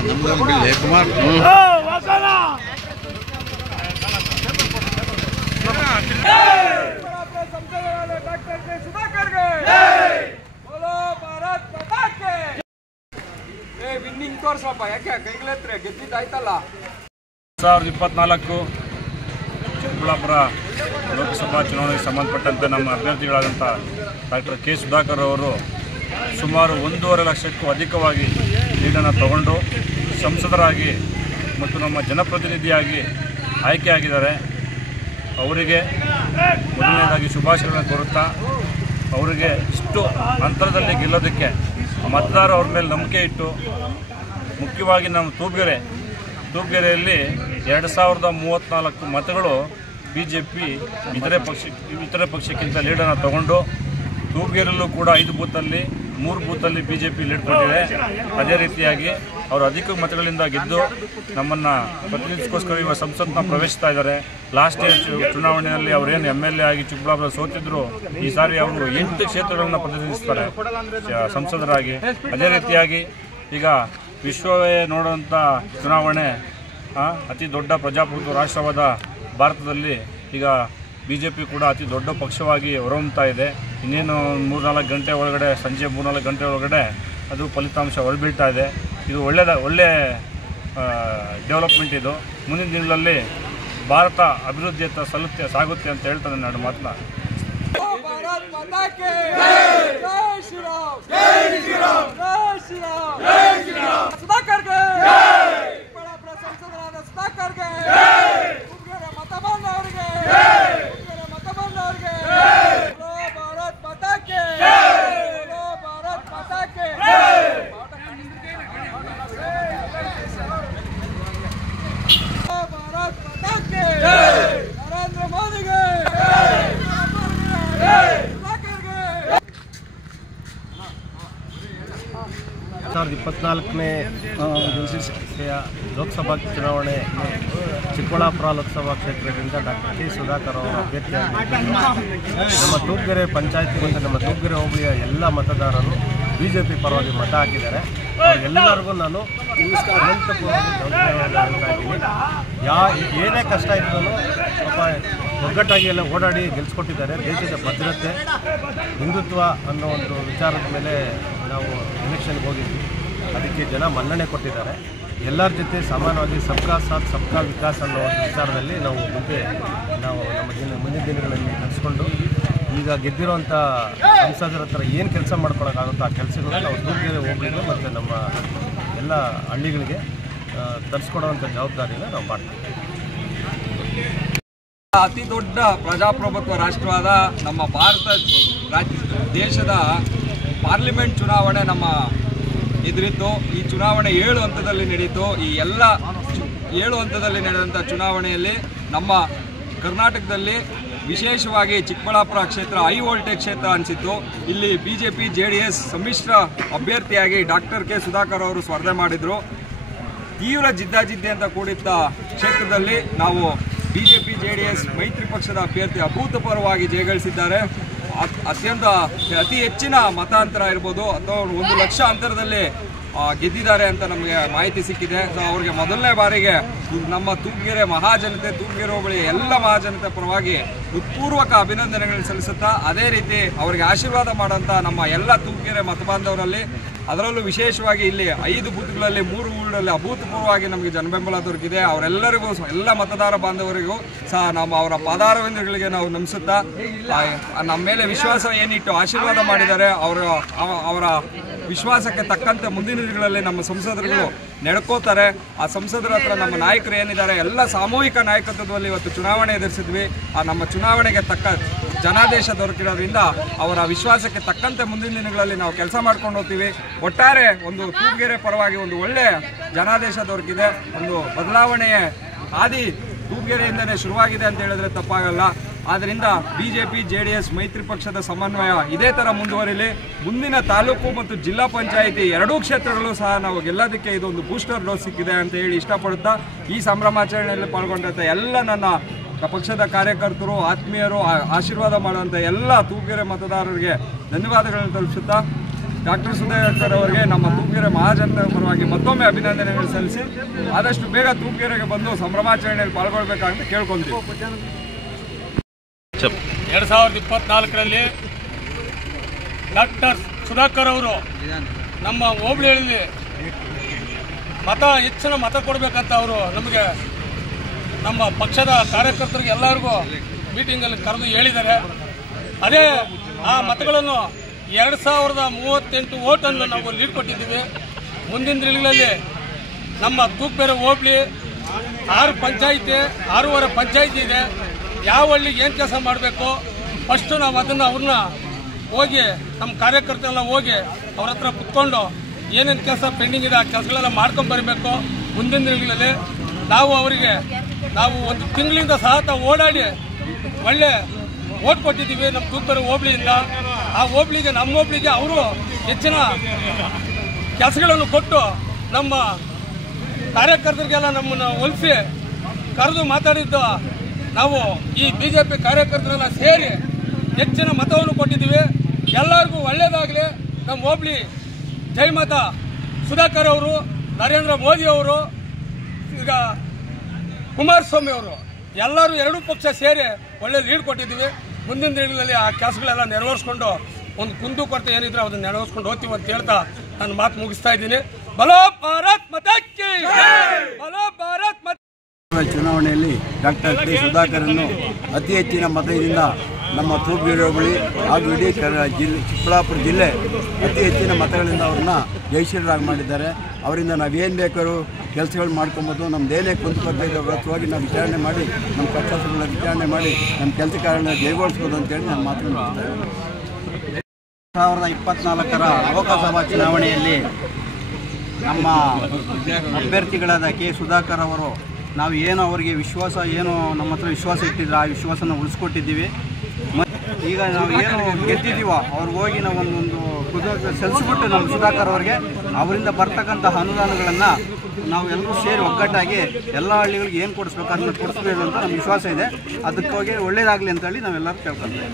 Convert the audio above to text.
Jayakumar winning ತೋರ್ಸಪ್ಪ, ಯಾಕೆ ಕೈಗಳತ್ರ ಗೆದ್ದಿದ್ದಾಯ್ತಲ್ಲ. 2024 ಚಿಕ್ಕಬಳ್ಳಾಪುರ ಲೋಕಸಭಾ ಚುನಾವಣೆಗೆ ಸಂಬಂಧಪಟ್ಟಂತೆ ನಮ್ಮ ಅಭ್ಯರ್ಥಿಗಳಾದಂಥ ಡಾಕ್ಟರ್ ಕೆ ಸುಧಾಕರ್ ಅವರು ಸುಮಾರು 1.5 ಲಕ್ಷಕ್ಕೂ ಅಧಿಕವಾಗಿ ಲೀಡನ್ನು ತಗೊಂಡು ಸಂಸದರಾಗಿ ಮತ್ತು ನಮ್ಮ ಜನಪ್ರತಿನಿಧಿಯಾಗಿ ಆಯ್ಕೆಯಾಗಿದ್ದಾರೆ. ಅವರಿಗೆ ಮೊದಲನೇದಾಗಿ ಶುಭಾಶಯಗಳನ್ನು ಕೋರುತ್ತಾ, ಅವರಿಗೆ ಇಷ್ಟು ಅಂತರದಲ್ಲಿ ಗೆಲ್ಲೋದಕ್ಕೆ ಮತದಾರರು ಅವ್ರ ಮೇಲೆ ನಂಬಿಕೆ ಇಟ್ಟು, ಮುಖ್ಯವಾಗಿ ನಮ್ಮ ತೂಬ್ಗೆರೆಯಲ್ಲಿ 2034 ಮತಗಳು BJP ಇತರೆ ಪಕ್ಷಕ್ಕಿಂತ ಲೀಡನ್ನು ತಗೊಂಡು, ತೂಬ್ಗೆರೆಯಲ್ಲೂ ಕೂಡ 5 ಬೂತಲ್ಲಿ 3 ಬೂತಲ್ಲಿ BJP ಲೀಡ್ ಕೊಟ್ಟಿದೆ. ಅದೇ ರೀತಿಯಾಗಿ ಅವರು ಅಧಿಕ ಮತಗಳಿಂದ ಗೆದ್ದು ನಮ್ಮನ್ನು ಪ್ರತಿನಿಧಿಸ್ಕೋಸ್ಕರ ಇವಾಗ ಸಂಸತ್ನ ಪ್ರವೇಶಿಸ್ತಾ ಇದ್ದಾರೆ. ಲಾಸ್ಟ್ ಇಯರ್ ಚುನಾವಣೆಯಲ್ಲಿ ಅವರೇನು MLA ಆಗಿ ಚಿಕ್ಕಬಳ್ಳಾಪುರ ಸೋತಿದ್ರು, ಈ ಸಾರಿ ಅವರು 8 ಕ್ಷೇತ್ರಗಳನ್ನು ಪ್ರತಿನಿಧಿಸ್ತಾರೆ ಸಂಸದರಾಗಿ. ಅದೇ ರೀತಿಯಾಗಿ ಈಗ ವಿಶ್ವವೇ ನೋಡುವಂಥ ಚುನಾವಣೆ, ಅತಿ ದೊಡ್ಡ ಪ್ರಜಾಪ್ರಭುತ್ವ ರಾಷ್ಟ್ರವಾದ ಭಾರತದಲ್ಲಿ ಈಗ BJP ಕೂಡ ಅತಿ ದೊಡ್ಡ ಪಕ್ಷವಾಗಿ ಹೊರಹೊಮ್ಮುತ್ತಾ ಇದೆ. ಇನ್ನೇನು 3-4 ಗಂಟೆ ಒಳಗಡೆ, ಸಂಜೆ 3-4 ಗಂಟೆ ಒಳಗಡೆ ಅದು ಫಲಿತಾಂಶ ಹೊರಬೀಳ್ತಾ ಇದೆ. ಇದು ಒಳ್ಳೆ ಡೆವಲಪ್ಮೆಂಟ್. ಇದು ಮುಂದಿನ ದಿನಗಳಲ್ಲಿ ಭಾರತ ಅಭಿವೃದ್ಧಿಯತ್ತ ಸಾಗುತ್ತೆ ಅಂತ ಹೇಳ್ತಾನೆ ನಾನು ಮಾತನ್ನ. ಲೋಕಸಭಾ ಚುನಾವಣೆ ಚಿಕ್ಕಬಳ್ಳಾಪುರ ಲೋಕಸಭಾ ಕ್ಷೇತ್ರದಿಂದ ಡಾಕ್ಟರ್ ಕೆ ಸುಧಾಕರ್ ಅವರು ಅಭ್ಯರ್ಥಿಯಾಗಿ ನಮ್ಮ ತೂಬ್ಗೆರೆ ಪಂಚಾಯತಿ ಮತ್ತು ನಮ್ಮ ತೂಬ್ಗೆರೆ ಹೋಬಳಿಯ ಎಲ್ಲ ಮತದಾರರು BJP ಪರವಾಗಿ ಮತ ಹಾಕಿದ್ದಾರೆ. ಎಲ್ಲರಿಗೂ ನಾನು ಅನಂತಪೂರ್ವಕ ಹೇಳ್ತಾ ಇದ್ದೀನಿ. ಏನೇ ಕಷ್ಟ ಇದ್ರೂ ಪಾಪ ಒಗ್ಗಟ್ಟಾಗಿ ಎಲ್ಲ ಓಡಾಡಿ ಗೆಲ್ಸ್ಕೊಟ್ಟಿದ್ದಾರೆ. ದೇಶದ ಭದ್ರತೆ, ಹಿಂದುತ್ವ ಅನ್ನೋ ಒಂದು ವಿಚಾರದ ಮೇಲೆ ನಾವು ಎಲೆಕ್ಷನ್ಗೆ ಹೋಗಿದ್ವಿ. ಅದಕ್ಕೆ ಜನ ಮನ್ನಣೆ ಕೊಟ್ಟಿದ್ದಾರೆ. ಎಲ್ಲರ ಜೊತೆ ಸಮಾನವಾಗಿ ಸಬ್ಕಾ ಸಾಥ್ ಸಬ್ಕಾ ವಿಕಾಸ್ ಅನ್ನೋ ಒಂದು ವಿಚಾರದಲ್ಲಿ ನಾವು ನಮ್ಮ ಮುಂದಿನ ದಿನಗಳಲ್ಲಿ ನಡೆಸ್ಕೊಂಡು ಈಗ ಗೆದ್ದಿರೋಂಥ ಸಂಸದರ ಹತ್ರ ಏನು ಕೆಲಸ ಮಾಡ್ಕೊಳಕ್ಕಾಗುತ್ತೋ ಆ ಕೆಲಸಗಳನ್ನ ನಾವು ತೂಬ್ಗೆರೆ ಹೋಬಳಿಗೆ ಮತ್ತು ನಮ್ಮ ಎಲ್ಲ ಹಳ್ಳಿಗಳಿಗೆ ತರಿಸ್ಕೊಡೋವಂಥ ಜವಾಬ್ದಾರಿನ ನಾವು ಮಾಡ್ತೀವಿ. ಅತಿ ದೊಡ್ಡ ಪ್ರಜಾಪ್ರಭುತ್ವ ರಾಷ್ಟ್ರವಾದ ನಮ್ಮ ದೇಶದ ಪಾರ್ಲಿಮೆಂಟ್ ಚುನಾವಣೆ ನಮ್ಮ ಎದುರಿತ್ತು. ಈ ಚುನಾವಣೆ 7 ಹಂತದಲ್ಲಿ ನಡೆಯಿತು. ಈ ಎಲ್ಲ 7 ಹಂತದಲ್ಲಿ ನಡೆದಂಥ ಚುನಾವಣೆಯಲ್ಲಿ ನಮ್ಮ ಕರ್ನಾಟಕದಲ್ಲಿ ವಿಶೇಷವಾಗಿ ಚಿಕ್ಕಬಳ್ಳಾಪುರ ಕ್ಷೇತ್ರ ಹೈ ವೋಲ್ಟೇಜ್ ಕ್ಷೇತ್ರ ಅನಿಸಿತ್ತು. ಇಲ್ಲಿ BJP JDS ಸಮ್ಮಿಶ್ರ ಅಭ್ಯರ್ಥಿಯಾಗಿ ಡಾಕ್ಟರ್ ಕೆ ಸುಧಾಕರ್ ಅವರು ಸ್ಪರ್ಧೆ ಮಾಡಿದರು. ತೀವ್ರ ಜಿದ್ದಾಜಿದ್ದಿ ಅಂತ ಕೂಡಿದ್ದ ಕ್ಷೇತ್ರದಲ್ಲಿ ನಾವು BJP JDS ಮೈತ್ರಿ ಪಕ್ಷದ ಅಭ್ಯರ್ಥಿ ಅಭೂತಪೂರ್ವವಾಗಿ ಜಯಗಳಿಸಿದ್ದಾರೆ. ಅತಿ ಹೆಚ್ಚಿನ ಮತಾಂತರ ಇರ್ಬೋದು ಅಥವಾ 1 ಲಕ್ಷ ಅಂತರದಲ್ಲಿ ಗೆದ್ದಿದ್ದಾರೆ ಅಂತ ನಮಗೆ ಮಾಹಿತಿ ಸಿಕ್ಕಿದೆ. ಸೊ ಅವ್ರಿಗೆ ಮೊದಲನೇ ಬಾರಿಗೆ ನಮ್ಮ ತೂಬ್ಗೆರೆ ಮಹಾಜನತೆ, ತೂಬ್ಗೆರೆ ಹೋಬಳಿ ಎಲ್ಲ ಮಹಾಜನತೆ ಪರವಾಗಿ ಹೃತ್ಪೂರ್ವಕ ಅಭಿನಂದನೆಗಳನ್ನು ಸಲ್ಲಿಸುತ್ತಾ, ಅದೇ ರೀತಿ ಅವರಿಗೆ ಆಶೀರ್ವಾದ ಮಾಡೋಂಥ ನಮ್ಮ ಎಲ್ಲ ತೂಬ್ಗೆರೆ ಮತಬಾಂಧವರಲ್ಲಿ, ಅದರಲ್ಲೂ ವಿಶೇಷವಾಗಿ ಇಲ್ಲಿ 5 ಬೂತ್ಗಳಲ್ಲಿ 3 ಊರಲ್ಲಿ ಅಭೂತಪೂರ್ವವಾಗಿ ನಮಗೆ ಜನಬೆಂಬಲ ದೊರಕಿದೆ. ಅವರೆಲ್ಲರಿಗೂ, ಎಲ್ಲ ಮತದಾರ ಬಾಂಧವರಿಗೂ ಸಹ ಅವರ ಪಾದಾರವಿಂದಗಳಿಗೆ ನಾವು ನಮಿಸುತ್ತಾ, ನಮ್ಮ ಮೇಲೆ ವಿಶ್ವಾಸ ಏನಿಟ್ಟು ಆಶೀರ್ವಾದ ಮಾಡಿದ್ದಾರೆ, ಅವರ ವಿಶ್ವಾಸಕ್ಕೆ ತಕ್ಕಂತೆ ಮುಂದಿನ ದಿನಗಳಲ್ಲಿ ನಮ್ಮ ಸಂಸದರುಗಳು ನಡ್ಕೋತಾರೆ. ಆ ಸಂಸದರ ಹತ್ರ ನಮ್ಮ ನಾಯಕರು ಏನಿದ್ದಾರೆ ಎಲ್ಲ ಸಾಮೂಹಿಕ ನಾಯಕತ್ವದಲ್ಲಿ ಇವತ್ತು ಚುನಾವಣೆ ಎದುರಿಸಿದ್ವಿ. ಆ ನಮ್ಮ ಚುನಾವಣೆಗೆ ತಕ್ಕ ಜನಾದೇಶ ದೊರಕಿರೋದ್ರಿಂದ ಅವರ ವಿಶ್ವಾಸಕ್ಕೆ ತಕ್ಕಂತೆ ಮುಂದಿನ ದಿನಗಳಲ್ಲಿ ನಾವು ಕೆಲಸ ಮಾಡ್ಕೊಂಡು ಹೋಗ್ತೀವಿ. ಒಟ್ಟಾರೆ ಒಂದು ತೂಬ್ಗೆರೆ ಪರವಾಗಿ ಒಂದು ಒಳ್ಳೆಯ ಜನಾದೇಶ ದೊರಕಿದೆ. ಒಂದು ಬದಲಾವಣೆಯ ಹಾದಿ ತೂಬ್ಗೆರೆಯಿಂದನೇ ಶುರುವಾಗಿದೆ ಅಂತ ಹೇಳಿದ್ರೆ ತಪ್ಪಾಗಲ್ಲ. ಆದ್ದರಿಂದ BJP JDS ಮೈತ್ರಿ ಪಕ್ಷದ ಸಮನ್ವಯ ಇದೇ ಥರ ಮುಂದುವರಿಲಿ. ಮುಂದಿನ ತಾಲೂಕು ಮತ್ತು ಜಿಲ್ಲಾ ಪಂಚಾಯಿತಿ 2 ಕ್ಷೇತ್ರಗಳು ಸಹ ನಾವು ಗೆಲ್ಲೋದಕ್ಕೆ ಇದೊಂದು ಬೂಸ್ಟರ್ ಡೋಸ್ ಸಿಕ್ಕಿದೆ ಅಂತ ಹೇಳಿ ಇಷ್ಟಪಡುತ್ತಾ, ಈ ಸಂಭ್ರಮಾಚರಣೆಯಲ್ಲಿ ಪಾಲ್ಗೊಂಡಂಥ ಎಲ್ಲ ನನ್ನ ಪಕ್ಷದ ಕಾರ್ಯಕರ್ತರು, ಆತ್ಮೀಯರು, ಆಶೀರ್ವಾದ ಮಾಡುವಂಥ ಎಲ್ಲ ತೂಬ್ಗೆರೆ ಮತದಾರರಿಗೆ ಧನ್ಯವಾದಗಳನ್ನು ತಲುಪಿಸುತ್ತಾ ಡಾಕ್ಟರ್ ಸುಧಾಕರ್ ಅವರಿಗೆ ನಮ್ಮ ತೂಪ್ಗೆರೆ ಮಹಾಜನರ ಪರವಾಗಿ ಮತ್ತೊಮ್ಮೆ ಅಭಿನಂದನೆಗಳು ಸಲ್ಲಿಸಿ ಆದಷ್ಟು ಬೇಗ ತೂಪ್ಗೆರೆಗೆ ಬಂದು ಸಂಭ್ರಮಾಚರಣೆಯಲ್ಲಿ ಪಾಲ್ಗೊಳ್ಬೇಕಂತ ಕೇಳ್ಕೊಂತೀವಿ. 2024ರಲ್ಲಿ ಡಾಕ್ಟರ್ ಸುಧಾಕರ್ ಅವರು ನಮ್ಮ ಹೋಬಳಿಯಲ್ಲಿ ಹೆಚ್ಚಿನ ಮತ ಕೊಡಬೇಕಂತ ಅವರು ನಮಗೆ ನಮ್ಮ ಪಕ್ಷದ ಕಾರ್ಯಕರ್ತರಿಗೆ ಎಲ್ಲರಿಗೂ ಮೀಟಿಂಗಲ್ಲಿ ಕರೆದು ಹೇಳಿದ್ದಾರೆ. ಅದೇ ಆ ಮತಗಳನ್ನು 2038 ಓಟನ್ನು ನಾವು ಲೀಡ್ ಕೊಟ್ಟಿದ್ದೀವಿ. ಮುಂದಿನ ದಿನಗಳಲ್ಲಿ ನಮ್ಮ ತೂಪ್ಗೆರೆ ಹೋಬಳಿ 6 ಪಂಚಾಯಿತಿ 6 ಪಂಚಾಯಿತಿ ಇದೆ. ಯಾವ ಹಳ್ಳಿಗೆ ಏನು ಕೆಲಸ ಮಾಡಬೇಕು ಫಸ್ಟು ನಾವು ಅವ್ರನ್ನ ಹೋಗಿ ನಮ್ಮ ಕಾರ್ಯಕರ್ತರೆಲ್ಲ ಹೋಗಿ ಅವ್ರ ಹತ್ರ ಕುತ್ಕೊಂಡು ಏನೇನು ಕೆಲಸ ಪೆಂಡಿಂಗ್ ಇದೆ ಆ ಕೆಲಸಗಳೆಲ್ಲ ಮಾಡ್ಕೊಂಬರಬೇಕು. ಮುಂದಿನ ದಿನಗಳಲ್ಲಿ ನಾವು ಒಂದು ತಿಂಗಳಿಂದ ಸಹ ಓಡಾಡಿ ಒಳ್ಳೆ ಓಟ್ ಕೊಟ್ಟಿದ್ದೀವಿ ನಮ್ಮ ತೂಪ್ಗೆರೆ ಹೋಬಳಿಯಿಂದ. ಆ ಹೋಬಳಿಗೆ ನಮ್ಮ ಹೋಬಳಿಗೆ ಅವರು ಹೆಚ್ಚಿನ ಕೆಲಸಗಳನ್ನು ಕೊಟ್ಟು ನಮ್ಮ ಕಾರ್ಯಕರ್ತರಿಗೆಲ್ಲ ನಮ್ಮನ್ನು ಒಲಿಸಿ ಕರೆದು ಮಾತಾಡಿದ್ದು ನಾವು ಈ BJP ಕಾರ್ಯಕರ್ತರೆಲ್ಲ ಸೇರಿ ಹೆಚ್ಚಿನ ಮತವನ್ನು ಕೊಟ್ಟಿದ್ದೀವಿ. ಎಲ್ಲರಿಗೂ ಒಳ್ಳೆಯದಾಗಲಿ. ನಮ್ಮ ಹೋಬಳಿ ಜಯಮಾತ ಸುಧಾಕರ್ ಅವರು, ನರೇಂದ್ರ ಮೋದಿ ಅವರು, ಈಗ ಕುಮಾರಸ್ವಾಮಿ ಅವರು ಎಲ್ಲರೂ 2 ಪಕ್ಷ ಸೇರಿ ಒಳ್ಳೆ ಲೀಡ್ ಕೊಟ್ಟಿದ್ದೀವಿ. ಮುಂದಿನ ದಿನಗಳಲ್ಲಿ ಆ ಕೆಲಸಗಳೆಲ್ಲ ನೆರವೇರಿಸ್ಕೊಂಡು ಒಂದು ಕುಂದುಕೊರತೆ ಏನಿದ್ರೆ ಅದನ್ನು ನೆರವೇರಿಸ್ಕೊಂಡು ಹೋಗ್ತೀವಿ ಅಂತ ಹೇಳ್ತಾ ನಾನು ಮಾತು ಮುಗಿಸ್ತಾ ಇದ್ದೀನಿ. ಬಲೋ ಭಾರತ್ ಮಾತಾ ಕಿ ಜೈ! ಬಲೋ ಭಾರತ್ ಮಾತಾ. ಚುನಾವಣೆಯಲ್ಲಿ ಡಾಕ್ಟರ್ ಕೆ ಸುಧಾಕರನ್ನು ಅತಿ ಹೆಚ್ಚಿನ ಮತದಿಂದ ನಮ್ಮ ತೂಪ್ಗೆರೆ ಹೋಬಳಿ ಹಾಗೂ ಇಡೀ ಚಿಕ್ಕಬಳ್ಳಾಪುರ ಜಿಲ್ಲೆ ಅತಿ ಹೆಚ್ಚಿನ ಮತಗಳಿಂದ ಅವ್ರನ್ನ ಜಯಶೀಲರಾಗಿ ಮಾಡಿದ್ದಾರೆ. ಅವರಿಂದ ನಾವೇನು ಬೇಕಾದ್ರೂ ಕೆಲಸಗಳು ಮಾಡ್ಕೊಬೋದು. ನಮ್ಮದೇನೇ ಕುಂದುಕೊರತೆ ಇದೆ ವ್ರತವಾಗಿ ನಾವು ವಿಚಾರಣೆ ಮಾಡಿ ನಮ್ಮ ಕಷ್ಟಗಳನ್ನ ವಿಚಾರಣೆ ಮಾಡಿ ನಮ್ಮ ಕೆಲಸ ಕಾರ್ಯಗಳನ್ನ ಜಯಗೊಳಿಸ್ಬೋದು ಅಂತೇಳಿ ನಾನು ಮಾತನಾಡ್ತಾ ಇದ್ದೀನಿ. 2024ರ ಲೋಕಸಭಾ ಚುನಾವಣೆಯಲ್ಲಿ ನಮ್ಮ ಅಭ್ಯರ್ಥಿಗಳಾದ ಕೆ ಸುಧಾಕರ್ ಅವರು ನಾವು ಏನು ಅವರಿಗೆ ನಮ್ಮ ಹತ್ರ ವಿಶ್ವಾಸ ಇಟ್ಟಿದ್ರು ಆ ವಿಶ್ವಾಸನ ಉಳಿಸ್ಕೊಟ್ಟಿದ್ದೀವಿ. ಈಗ ನಾವು ಏನು ಗೆದ್ದಿದ್ದೀವೋ ಅವ್ರಿಗೆ ಹೋಗಿ ನಾವು ಒಂದು ಸಲ್ಲಿಸ್ಬಿಟ್ಟು ನಮ್ಮ ಸುಧಾಕರ್ ಅವರಿಗೆ ಅವರಿಂದ ಬರ್ತಕ್ಕಂತಹ ಅನುದಾನಗಳನ್ನು ನಾವು ಎಲ್ಲರೂ ಸೇರಿ ಒಗ್ಗಟ್ಟಾಗಿ ಎಲ್ಲ ಹಳ್ಳಿಗಳಿಗೆ ಏನು ಕೊಡಿಸ್ಬೇಕು ಅದನ್ನು ಕೊಡಿಸ್ಬೇಕು ಅಂತ ನಮ್ಮ ವಿಶ್ವಾಸ ಇದೆ. ಅದಕ್ಕೋಗಿ ಒಳ್ಳೆಯದಾಗಲಿ ಅಂತೇಳಿ ನಾವೆಲ್ಲರೂ ಕೇಳ್ಕೊಳ್ತೇವೆ.